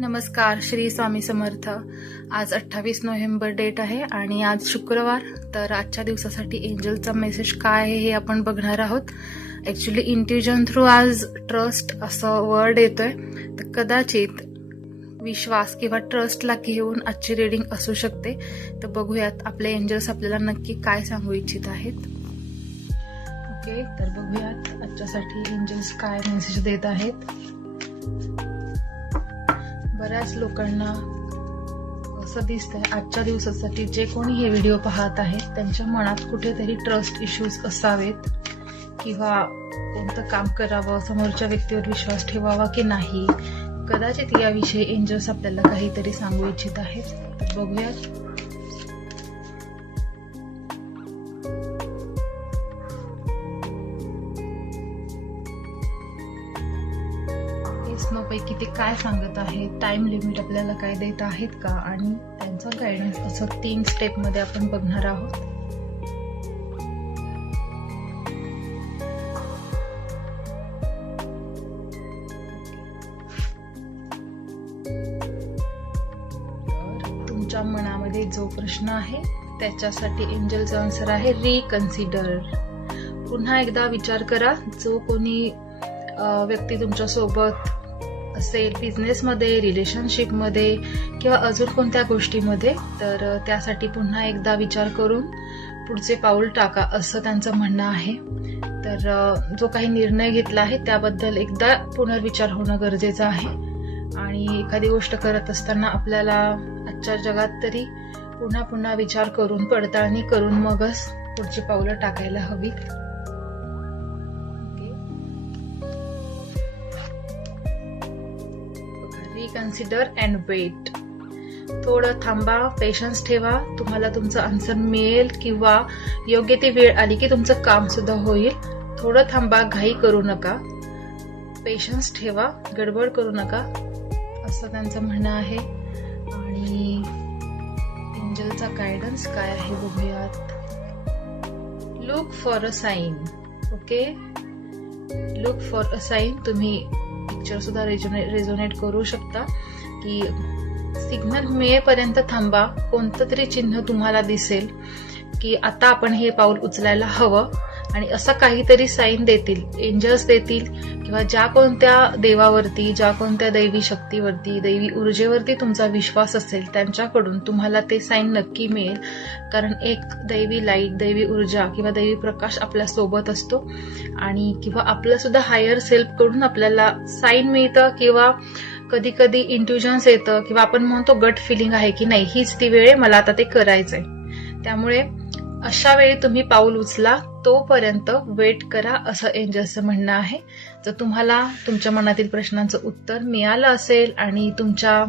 नमस्कार, श्री स्वामी समर्थ। आज 28 November date आहे आणि आज शुक्रवार। तर आजच्या दिवसासाठी एंजलचा मेसेज काय आहे हे आपण बघणार आहोत। ऍक्च्युली इंट्युजन थ्रू आज ट्रस्ट असं वर्ड येतोय, तर कदाचित विश्वास किंवा ट्रस्टला घेऊन आजची रीडिंग असू शकते। तर बघूयात आपले एंजल्स आपल्याला नक्की काय सांगू इच्छित आहेत। ओके, तर बघूयात आजच्यासाठी एंजल्स काय मेसेज देत आहेत। बऱ्याच लोकांना असं दिसतंय आजच्या दिवसासाठी जे कोणी हे व्हिडिओ पाहत आहेत त्यांच्या मनात कुठेतरी ट्रस्ट इश्यूज असावेत किंवा कोणतं काम करावं, समोरच्या व्यक्तीवर विश्वास ठेवावा की नाही, कदाचित याविषयी एंजल्स आपल्याला काहीतरी सांगू इच्छित आहेत। तर बघूयात। पैकी ते काय सांगत आहेत, टाइम लिमिट आपल्याला काय देत आहेत का, आणि त्यांचा गायडन्स असं 3 स्टेप मध्ये आपण बघणार आहोत। तुमच्या मनामध्ये जो प्रश्न आहे त्याच्यासाठी एंजलचा आन्सर आहे रिकन्सिडर। पुन्हा एकदा विचार करा। जो कोणी व्यक्ती तुमच्या सोबत असेल, बिझनेसमध्ये, रिलेशनशिपमध्ये किंवा अजून कोणत्या गोष्टीमध्ये, तर त्यासाठी पुन्हा एकदा विचार करून पुढचे पाऊल टाका असं त्यांचं म्हणणं आहे। तर जो काही निर्णय घेतला आहे त्याबद्दल एकदा पुनर्विचार होणं गरजेचं आहे। आणि एखादी गोष्ट करत असताना आपल्याला आजच्या जगात तरी पुन्हा पुन्हा विचार करून, पडताळणी करून मगच पुढची पावलं टाकायला हवीत। Reconsider and wait. थोडं थांबा, पेशन्स ठेवा। तुम्हाला तुमचं आन्सर मिळेल किंवा योग्य ती वेळ आली की तुमचं काम सुद्धा होईल। थोडं थांबा, घाई करू नका, पेशन्स ठेवा, गडबड करू नका असं त्यांचं म्हणणं आहे। आणि एंजलचा गायडन्स काय आहे बघूयात। Look for a sign. Okay, look for a sign. तुम्ही पिक्चर सुद्धा रेझोनेट करू शकता की सिग्नल मिळेपर्यंत थांबा। कोणतं तरी चिन्ह तुम्हाला दिसेल की आता आपण हे पाऊल उचलायला हवं, आणि असं काहीतरी साईन देतील, एंजल्स देतील, किंवा ज्या कोणत्या देवावरती, ज्या कोणत्या दैवी शक्तीवरती, दैवी ऊर्जेवरती तुमचा विश्वास असेल त्यांच्याकडून तुम्हाला ते साईन नक्की मिळेल। कारण एक दैवी लाईट, दैवी ऊर्जा किंवा दैवी प्रकाश आपल्या सोबत असतो, आणि किंवा आपलं सुद्धा हायर सेल्फ कडून आपल्याला साईन मिळतं, किंवा कधी कधी इंट्युजन्स येतं, किंवा आपण म्हणतो गट फिलिंग आहे की नाही हीच ती वेळ आहे, मला आता ते करायचंय। त्यामुळे अशा वेळी तुम्ही पाऊल उचला, तोपर्यंत वेट करा असं एंजल्सचं म्हणणं आहे। जर तुम्हाला तुमच्या मनातील प्रश्नांचं उत्तर मिळालं असेल आणि तुमच्या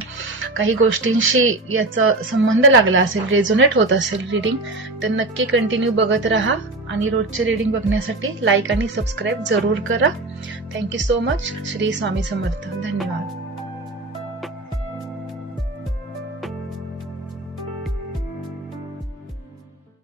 काही गोष्टींशी याचा संबंध लागला असेल, रेझोनेट होत असेल रीडिंग, तर नक्की कंटिन्यू बघत राहा। आणि रोजचे रीडिंग बघण्यासाठी लाईक आणि सबस्क्राईब जरूर करा। Thank you so much. Shri Swami Samarth. धन्यवाद।